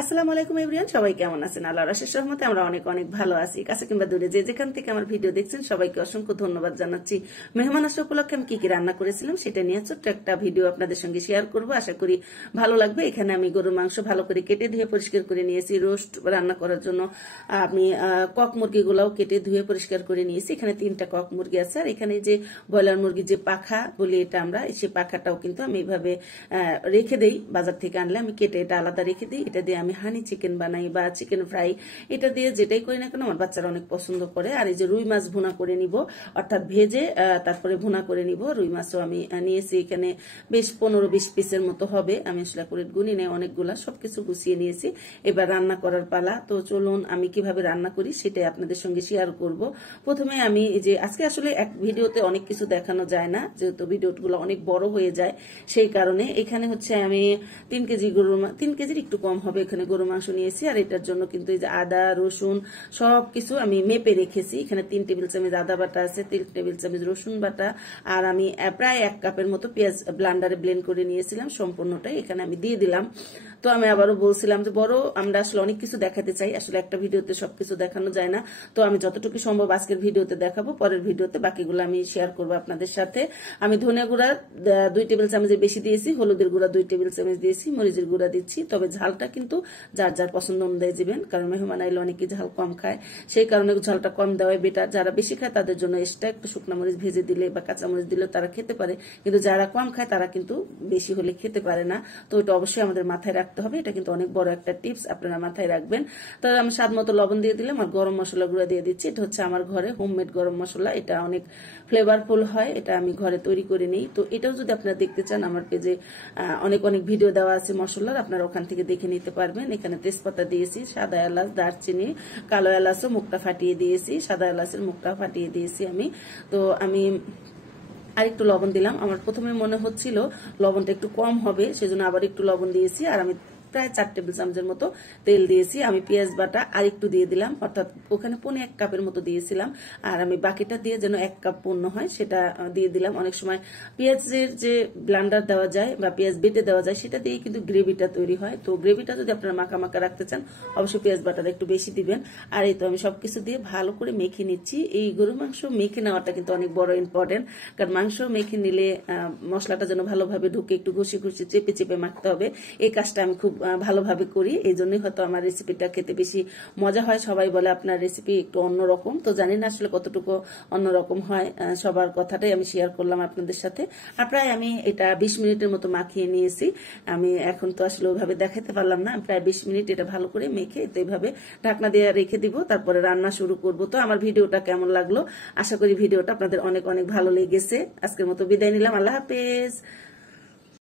আসসালামু আলাইকুম এভরিওয়ান, সবাই কেমন আছেন? আল্লাহর অশেষ রহমতে আমরা অনেক অনেক ভালো আছি। কাছে কিংবা দূরে যে যেখান থেকে আমার ভিডিও দেখছেন সবাইকে অসংখ্য ধন্যবাদ জানাচ্ছি। মেহমান আসা উপলক্ষে আমি কি কি রান্না করেছিলাম সেটা নিয়ে ছোট্ট একটা ভিডিও আপনাদের সঙ্গে শেয়ার করব, আশা করি ভালো লাগবে। এখানে আমি গরুর মাংস ভালো করে কেটে ধুয়ে পরিষ্কার করে নিয়েছি। রোস্ট রান্না করার জন্য আমি কক মুরগিগুলাও কেটে ধুয়ে পরিষ্কার করে নিয়েছি। এখানে 3টা কক মুরগি আছে, আর এখানে যে ব্রয়লার মুরগির যে পাখা বলি এটা আমরা, সেই পাখাটাও কিন্তু আমি এইভাবে রেখে দেই। বাজার থেকে আনলে আমি কেটে এটা আলাদা রেখে দিই। এটা দিয়ে আমি হানি চিকেন বানাই বা চিকেন ফ্রাই, এটা দিয়ে যেটাই করি না কেন আমার বাচ্চারা অনেক পছন্দ করে। আর এই যে রুই মাছ ভুনা করে নিব, অর্থাৎ ভেজে তারপরে ভুনা করে নিব। রুই মাছও আমি নিয়েছি এখানে বেশ 15-20 পিসের মতো হবে। আমি আসলে করে গুনি নেই, অনেকগুলা সবকিছু গুছিয়ে নিয়েছি। এবার রান্না করার পালা। তো চলুন আমি কিভাবে রান্না করি সেটাই আপনাদের সঙ্গে শেয়ার করব। প্রথমে আমি এই যে আজকে আসলে এক ভিডিওতে অনেক কিছু দেখানো যায় না, যেহেতু ভিডিওগুলো অনেক বড় হয়ে যায়, সেই কারণে এখানে হচ্ছে আমি 3 কেজি 3 কেজির একটু কম হবে এখানে গরু মাংস নিয়েছি। আর এটার জন্য কিন্তু এই যে আদা রসুন সবকিছু আমি মেপে রেখেছি। এখানে 3 টেবিল চামচ আদা বাটা আছে, 3 টেবিল চামচ রসুন বাটা, আর আমি প্রায় 1 কাপের মতো পেঁয়াজ ব্লান্ডারে ব্লেন্ড করে নিয়েছিলাম। সম্পূর্ণটাই এখানে আমি দিয়ে দিলাম। তো আমি আবারও বলছিলাম যে বড় আমরা আসলে অনেক কিছু দেখাতে চাই, আসলে একটা ভিডিওতে সবকিছু দেখানো যায় না। তো আমি যতটুকু সম্ভব আজকের ভিডিওতে দেখাবো, পরের ভিডিওতে বাকিগুলো আমি শেয়ার করবো আপনাদের সাথে। আমি ধনিয়া গুঁড়া 2 টেবিল চামচের বেশি দিয়েছি, হলুদের গুঁড়া 2 টেবিল চামচ দিয়েছি, মরিচের গুঁড়া দিচ্ছি। তবে ঝালটা কিন্তু যার যার পছন্দ অনুযায়ী দিবেন, কারণ মেহমান আইলে অনেকে ঝাল কম খায়, সেই কারণে ঝালটা কম দেওয়াই বেটার। যারা বেশি খায় তাদের জন্য এক্সট্রা একটু শুকনো মরিচ ভেজে দিলে বা কাঁচা মরিচ দিলে তারা খেতে পারে, কিন্তু যারা কম খায় তারা কিন্তু বেশি হলে খেতে পারে না। তো এটা অবশ্যই আমাদের মাথায় রাখতে হবে, এটা কিন্তু অনেক বড় একটা টিপস, আপনারা মাথায় রাখবেন। তো আমি স্বাদ মতো লবণ দিয়ে দিলাম, আর গরম মশলা গুঁড়া দিয়ে দিচ্ছি। এটা হচ্ছে আমার ঘরে হোমমেড গরম মশলা, এটা অনেক ফ্লেভারফুল হয়, এটা আমি ঘরে তৈরি করে নিই। তো এটাও যদি আপনারা দেখতে চান আমার পেজে অনেক অনেক ভিডিও দেওয়া আছে মশলার, আপনারা ওখান থেকে দেখে নিতে পারবেন। এখানে তেজপাতা দিয়েছি, সাদা এলাচ, দারচিনি, কালো এলাচও মুখটা ফাটিয়ে দিয়েছি, সাদা এলাচের মুখটা ফাটিয়ে দিয়েছি আমি। তো আমি আরেকটু লবণ দিলাম, আমার প্রথমে মনে হচ্ছিল লবণটা একটু কম হবে, সেজন্য আবার একটু লবণ দিয়েছি। আর আমি প্রায় 4 টেবিল চামচের মতো তেল দিয়েছি। আমি পেঁয়াজ বাটা আরেকটু দিয়ে দিলাম, অর্থাৎ ওখানে 1.5 কাপের মতো দিয়েছিলাম, আর আমি বাকিটা দিয়ে যেন 1 কাপ পূর্ণ হয় সেটা দিয়ে দিলাম। অনেক সময় পেঁয়াজের যে ব্লান্ডার দেওয়া যায় বা পেঁয়াজ বেটে দেওয়া যায় সেটা দিয়ে কিন্তু গ্রেভিটা তৈরি হয়। তো গ্রেভিটা যদি আপনারা মাখা মাখা রাখতে চান অবশ্যই পেঁয়াজ বাটাটা একটু বেশি দিবেন। আর এই তো আমি সবকিছু দিয়ে ভালো করে মেখে নিচ্ছি। এই গরু মাংস মেখে নেওয়াটা কিন্তু অনেক বড় ইম্পর্টেন্ট, কারণ মাংস মেখে নিলে মশলাটা যেন ভালোভাবে ঢুকে একটু ঘষে ঘষে চেপে চেপে মাখতে হবে। এই কাজটা আমি খুব ভালোভাবে করি, এই জন্যই হয়তো আমার রেসিপিটা খেতে বেশি মজা হয়। সবাই বলে আপনার রেসিপি একটু অন্যরকম, তো জানি না আসলে কতটুকু অন্যরকম হয়, সবার কথাটাই আমি শেয়ার করলাম আপনাদের সাথে। আর প্রায় আমি এটা 20 মিনিটের মতো মাখিয়ে নিয়েছি। আমি এখন তো আসলে ওইভাবে দেখাতে পারলাম না, প্রায় 20 মিনিট এটা ভালো করে মেখে তো এইভাবে ঢাকনা দিয়ে রেখে দিব, তারপরে রান্না শুরু করব। তো আমার ভিডিওটা কেমন লাগলো, আশা করি ভিডিওটা আপনাদের অনেক অনেক ভালো লেগেছে। আজকের মতো বিদায় নিলাম, আল্লাহ হাফেজ।